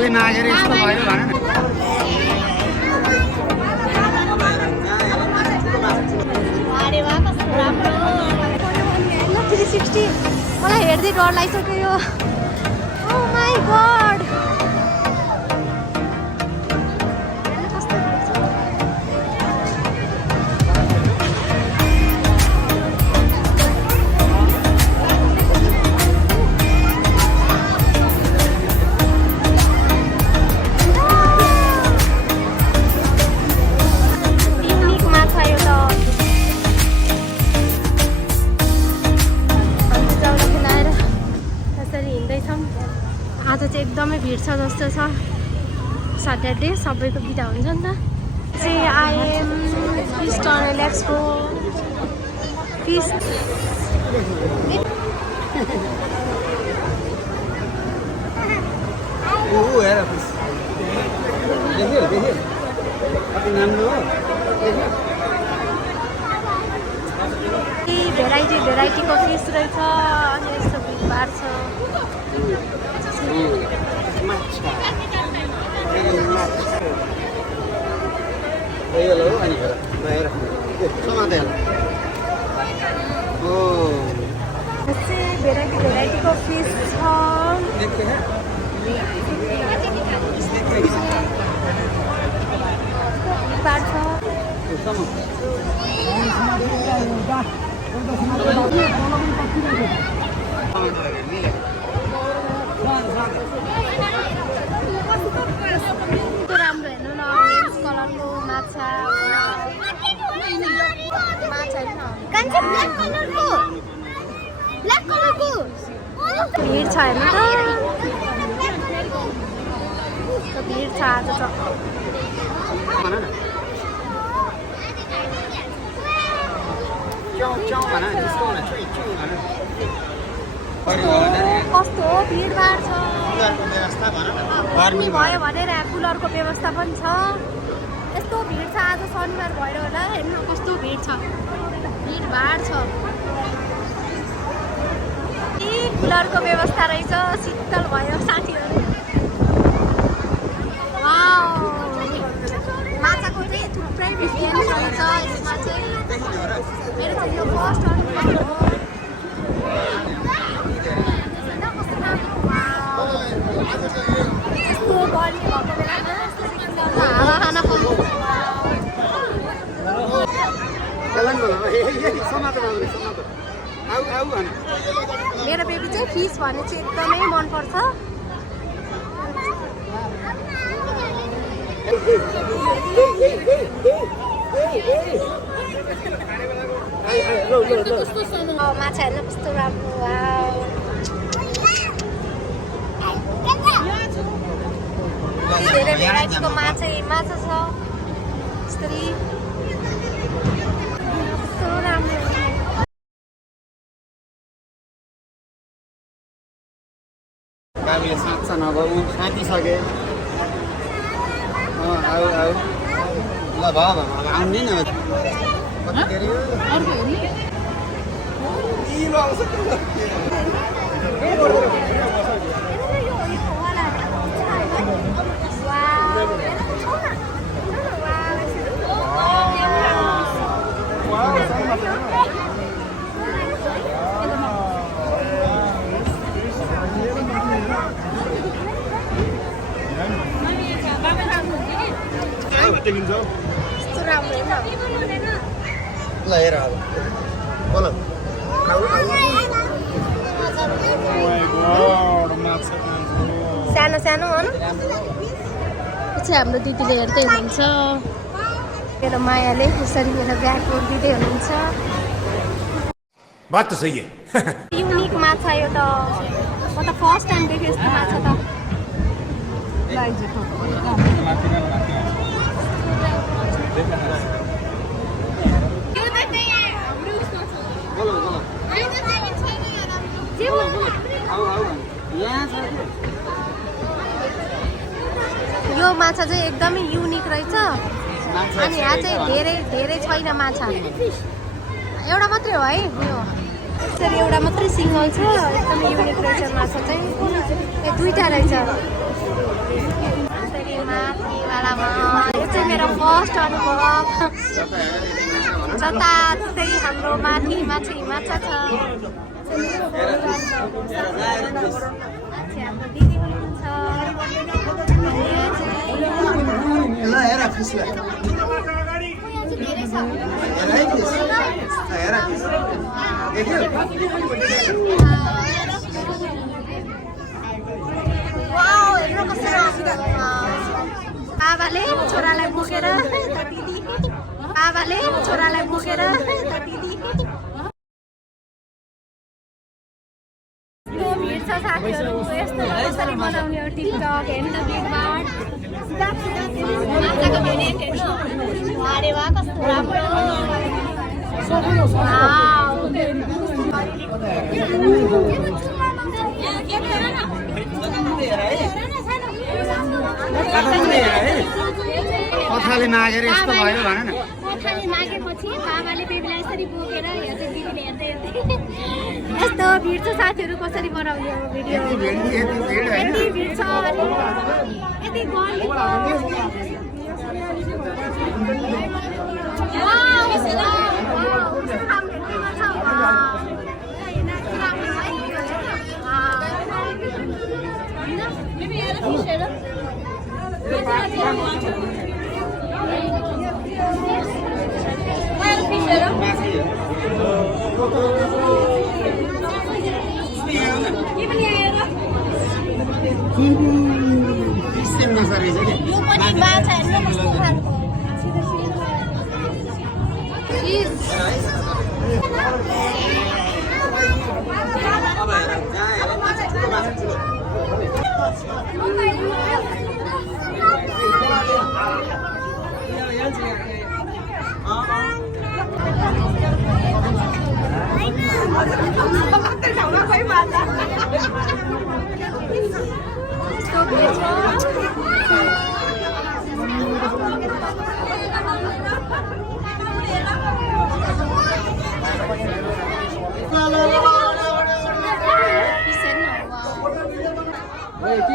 नेपाली मागेर यस्तो भयो भन न। अरे वाह कस्तो राम्रो 360 मलाई हेर्दै डर लागिसक्यो यो। ओ माई गॉड आज चाहिँ एकदमै भिड छ जस्तो छ। सटरडे सबैको बिदा हुन्छ नि त। चाहिँ आइएम फिस टनल एक्सपो फिस भेराइटीको फिस रहेछ अनि यस्तो भिडभाड छ। भेराइटीको फिस छ। राम्रो हेर्नु न अरेन्ज कलरको माछा भिड छ हेर्नु त भिड छ आज त। कस्तो भिडभाड छ। गर्मी भयो भनेर कुलरको व्यवस्था पनि छ। यस्तो भिड छ आज शनिबार भएर होला हेर्नु कस्तो भिड छ भिडभाड छ। कुलरको व्यवस्था रहेछ शीतल भयो साथीहरू। माछाको चाहिँ थुप्रै भिडियोहरू रहेछ यसमा चाहिँ। मेरो चाहिँ यो फर्स्ट अनुभव हो। यस्तो गर्मी भएको बेलामा हावा खान पाउँछ। मेरो बेबी चाहिँ फिस भने चाहिँ एकदमै मनपर्छ। माछा हेर्नु कस्तो राम्रो धेरै भेराइटीको माछा छ। यस्तरी कस्तो राम्रो साँच्चा नभए साँचिसके आऊ आऊ ल भयो आउने न यस्तो राम्रो होइन। ल हेर अब बोल सानो सानो हो न। पछि हाम्रो दिदीले हेर्दै हुनुहुन्छ। मेरो मायाले यसरी मेरो ब्याग ओर्दिँदै हुनुहुन्छ। बात त सही है। युनिक माछा यो त म त फर्स्ट टाइम देखेँ यस्तो माछा त। यो माछा चाहिँ एकदमै युनिक रहेछ। अनि यहाँ चाहिँ धेरै छैन माछा। एउटा मात्रै हो है यो यसरी एउटा मात्रै सिङ्गल छ। एकदमै युनिक रहेछ माछा चाहिँ। दुईटा रहेछ। फर्स्ट अनुभव जताततै हाम्रो माथि माछा छ हाम्रो दिदी हुनुहुन्छ ल हेर फिसलाई धेरै छ हेर फिस देख्यौ वाउ हेर्नु कस्तो बाबाले छोरालाई बोकेर दिदी भिड छ साथीहरू यस्तो कसरी बनाउने हो टिकटक हेर्नु भिडभाड माछाको भेरिएन्ट हेर्नु अरे वाह कस्तो राम्रो कथाले मागेर यस्तो भयो भन न कथाले मागेपछि बाबाले बेबीलाई यसरी बोकेर हेर्दै दिदीले हेर्दै यस्तो भिड छ साथीहरू कसरी बनाउने हो भिडियो यति भिड छ अनि यति गल्ली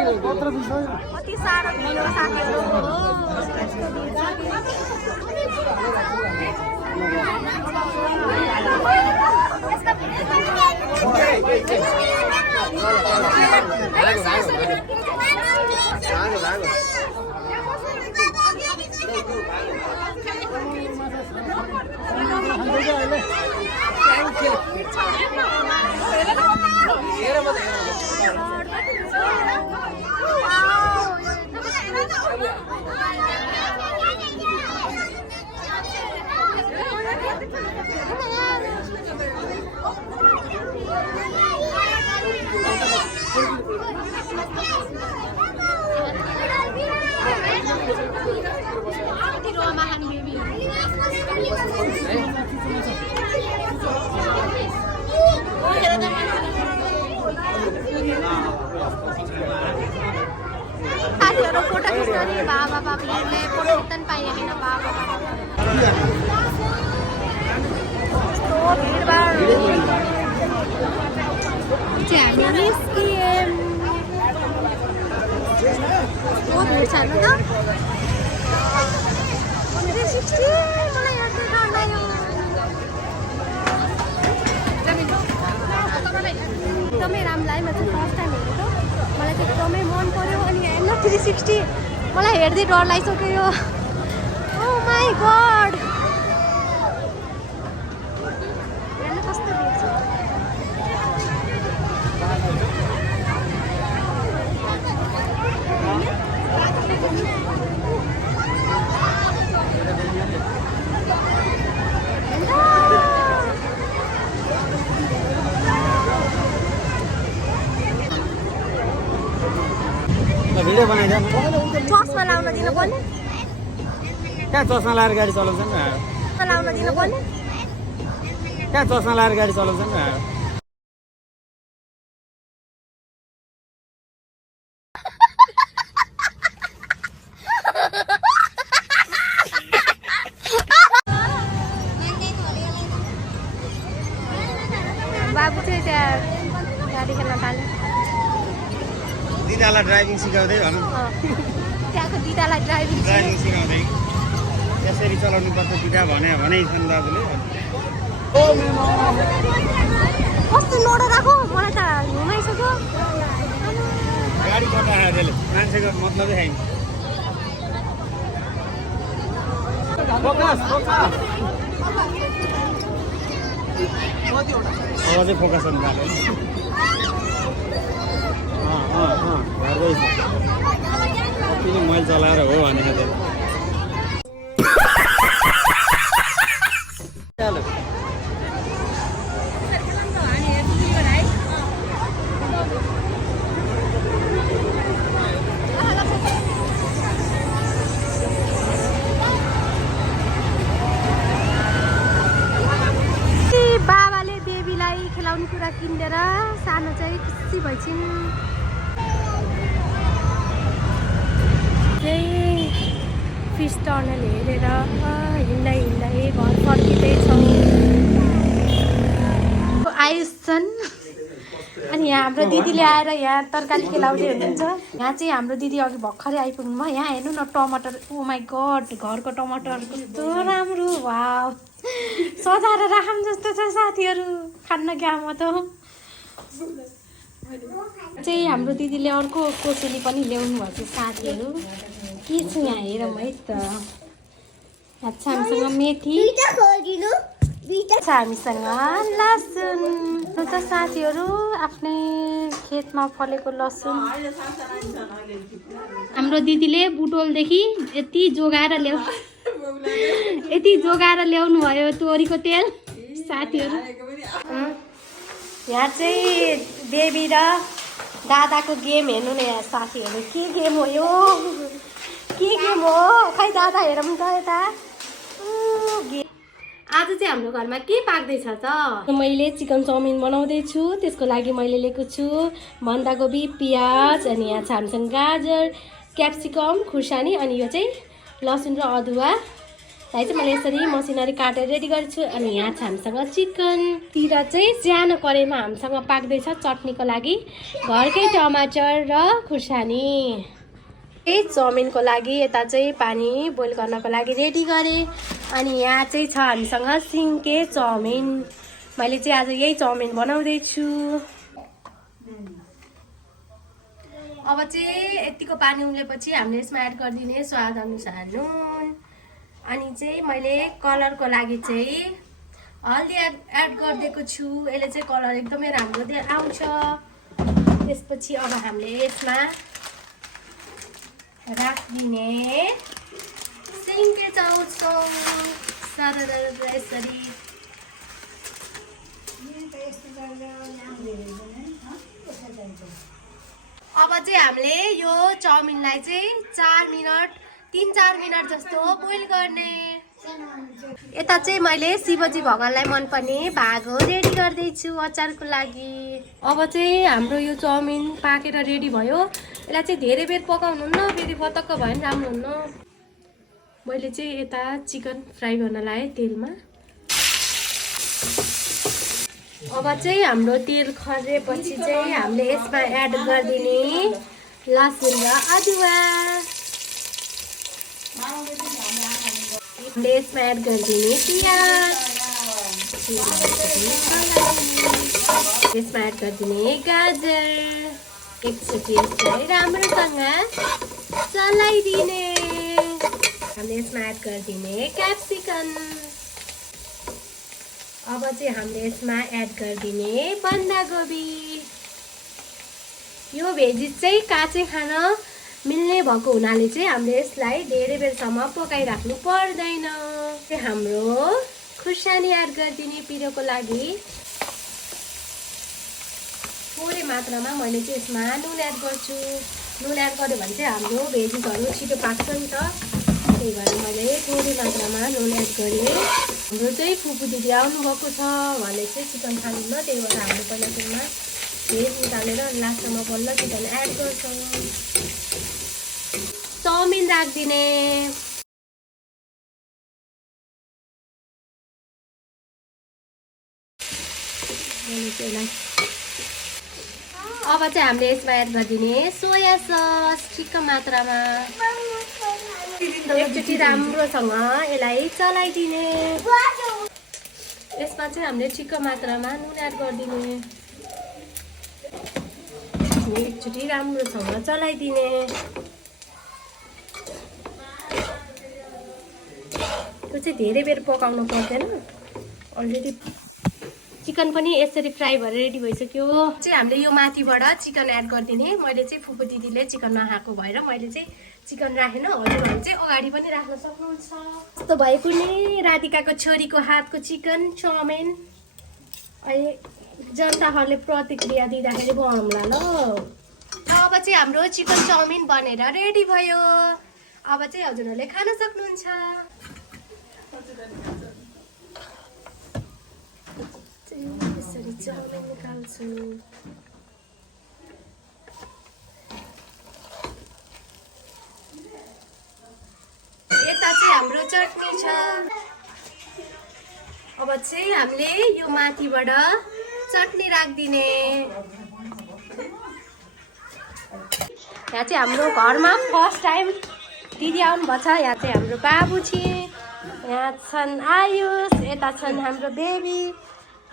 कति साह्रो भिड हो साथीहरू साथीहरू फोटो खिच्ने बाबा बाबीहरूले फोटो खिच्न पाइएन बाबा भिडभाड हामी निस्कियौँ भिड छ त 360 मलाई हेर्दै डर लाग्यो एकदमै राम्रो लाग्यो म चाहिँ फर्स्ट टाइम हेरेको मलाई चाहिँ एकदमै मन पर्यो अनि हेर्न 360 मलाई हेर्दै डर लागिसक्यो यो ओ माई गड हेर्नु कस्तो भिड छ भिडियो बनाइदियो चस्मा लाउन दिनु पर्ने कहाँ चस्मा लाएर गाडी चलाउँछन् लाउन दिनु पर्ने कहाँ चस्मा लाएर गाडी चलाउँछन् बाबु चाहिँ त्यहाँ गाडी खेल्न थाल्यो दिदालाई ड्राइभिङ सिकाउँदै भनौँ त्यहाँको दिदालाई ड्राइभिङ सिकाउँदै यसरी चलाउनु पर्छ पिता भने छन् दाजुले। कस्तो लोडो राखो मलाई त घुमाइसक्यो। गाडी कता आयो त्यसले मान्छेको मतलबै छैन। फोकस फोकस अब चाहिँ फोकस गर्नु पर्यो। किन मैले चलाएर हो भनेको चाहिँ बाबाले बेबीलाई खेलाउने कुरा किनेर सानो चाहिँ खुसी भइछिन्। फिस टर्नल हेरेर हिँड्दै हिँड्दै घर फर्किँदैछौँ। आयुषन् अनि यहाँ हाम्रो दिदीले आएर यहाँ तरकारी खेलाउँदै हुनुहुन्छ। यहाँ चाहिँ हाम्रो दिदी अघि भर्खरै आइपुग्नु भयो। यहाँ हेर्नु न टमाटर, ओ माई गड घरको टमाटर कस्तो राम्रो, वाउ सजाएर राखौँ जस्तो छ साथीहरू, खान्न क्या म त। चाहिँ हाम्रो दिदीले अर्को कोसेली पनि ल्याउनु भएको छ साथीहरू। के छ यहाँ हेरौँ है त। अच्छा हामीसँग मेथी छ, हामीसँग लसुन त साथीहरू, आफ्नै खेतमा फलेको लसुन। हाम्रो दिदीले बुटोलदेखि यति जोगाएर ल्याउनु भयो तोरीको तेल साथीहरू। यहाँ चाहिँ बेबी र दादाको गेम हेर्नु न यहाँ साथीहरू। के गेम हो यो, के गेम हो खै दादा हेरौँ त यता। आज चाहिँ हाम्रो घरमा के पाक्दैछ त? मैले चिकन चाउमिन बनाउँदैछु। त्यसको लागि मैले लिएको छु बन्दाकोपी, प्याज, अनि यहाँ छ हामीसँग गाजर, क्याप्सिकम, खुर्सानी, अनि यो चाहिँ लसुन र अदुवालाई चाहिँ मैले यसरी मसिनरी काटेर रेडी गरेछु। अनि यहाँ छ हामीसँग चिकन। तिर चाहिँ सानो कराईमा हामीसँग पाक्दैछ चटनीको लागि घरकै टमाटर र खुर्सानी। चाउमिनको लागि यता चाहिँ पानी बोइल गर्नको लागि रेडी गरेँ। अनि यहाँ चाहिँ छ हामीसँग सिन्के चाउमिन। मैले चाहिँ आज यही चाउमिन बनाउँदैछु। अब चाहिँ यतिको पानी उम्लेपछि हामीले यसमा एड गरिदिने स्वाद अनुसार नुन। अनि चाहिँ मैले कलरको लागि चाहिँ हल्दी एड गरिदिएको छु। यसले चाहिँ कलर एकदमै राम्रो आउँछ। त्यसपछि अब हामीले यसमा राखिदिने सिन्के चाउछौँ यसरी। अब चाहिँ हामीले यो चाउमिनलाई चाहिँ 3-4 मिनट जस्तो बोइल गर्ने। यता चाहिँ मैले शिवजी भगवानलाई मनपर्ने भागो रेडी गर्दैछु अचारको लागि। अब चाहिँ हाम्रो यो चाउमिन पाकेर रेडी भयो। यसलाई चाहिँ धेरै बेर पकाउनुहुन्न, फेरि पतक्क भयो भने राम्रो हुन्न। मैले चाहिँ यता चिकन फ्राई गर्न लाएँ तेलमा। अब चाहिँ हाम्रो तेल खरेपछि चाहिँ हामीले यसमा एड गरिदिने लसुन र अदुवा। यसमा एड गरिदिने प्याज, यसमा एड गरिदिने गाजर। एकचोटि यसलाई राम्रोसँग चलाइदिने। हामीले यसमा एड गरिदिने क्याप्सिकम। अब चाहिँ हामीले यसमा एड गरिदिने बन्दाकोपी। यो भेजिस चाहिँ काँचै खान मिल्ने भएको हुनाले चाहिँ हामीले यसलाई धेरै बेरसम्म पकाइराख्नु पर्दैन। हाम्रो खुर्सानी एड गरिदिने पिरोको लागि। थोरै मात्रामा मैले चाहिँ यसमा नुन एड गर्छु। नुन एड गर्यो भने चाहिँ हाम्रो भेजिसहरू छिटो पाक्छ नि त, त्यही भएर मैले थोरै मात्रामा नुन एड गरेँ। हाम्रो चाहिँ फुपू दिदी आउनुभएको छ भने चाहिँ चिकन खानुहुन्न, त्यही भएर हाम्रो पहिला त्यसमा भेज निकालेर लास्टमा बल्ल चिकन एड गर्छौँ। चाउमिन राखिदिने। अब चाहिँ हामीले यसमा एड गरिदिने सोया सस ठिक्क मात्रामा। एकचोटि राम्रोसँग यसलाई चलाइदिने। यसमा चाहिँ हामीले ठिक्क मात्रामा नुन एड गरिदिने। एकचोटि राम्रोसँग चलाइदिने। त्यो चाहिँ धेरै बेर पकाउनु पर्दैन। अलरेडी चिकन पनि यसरी फ्राई भएर रेडी भइसक्यो। चाहिँ हामीले यो माथिबाट चिकन एड गरिदिने। मैले चाहिँ फुपू दिदीले चिकन नखाएको भएर मैले चाहिँ चिकन राखेन। हजुरहरू चाहिँ अगाडि पनि राख्न सक्नुहुन्छ। यस्तो भए पनि राधिकाको छोरीको हातको चिकन चाउमिन अहिले जनताहरूले प्रतिक्रिया दिँदाखेरि बनाउँला ल। अब चाहिँ हाम्रो चिकन चाउमिन बनेर रेडी भयो। अब चाहिँ हजुरहरूले खान सक्नुहुन्छ। यसरी चाउमिन निकाल्छु। यता चाहिँ हाम्रो चटनी छ। अब चाहिँ हामीले यो माथिबाट चटनी राखिदिने। यहाँ चाहिँ हाम्रो घरमा फर्स्ट टाइम दिदी आउनुभएको छ। यहाँ चाहिँ हाम्रो बाबु छ, यहाँ छन् आयुष, यता छन् हाम्रो बेबी,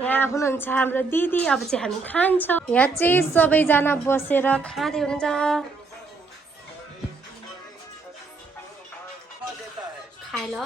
यहाँ हुनुहुन्छ हाम्रो दिदी। अब चाहिँ हामी खान्छौँ। यहाँ चाहिँ सबैजना बसेर खाँदै हुनुहुन्छ। खाए ल।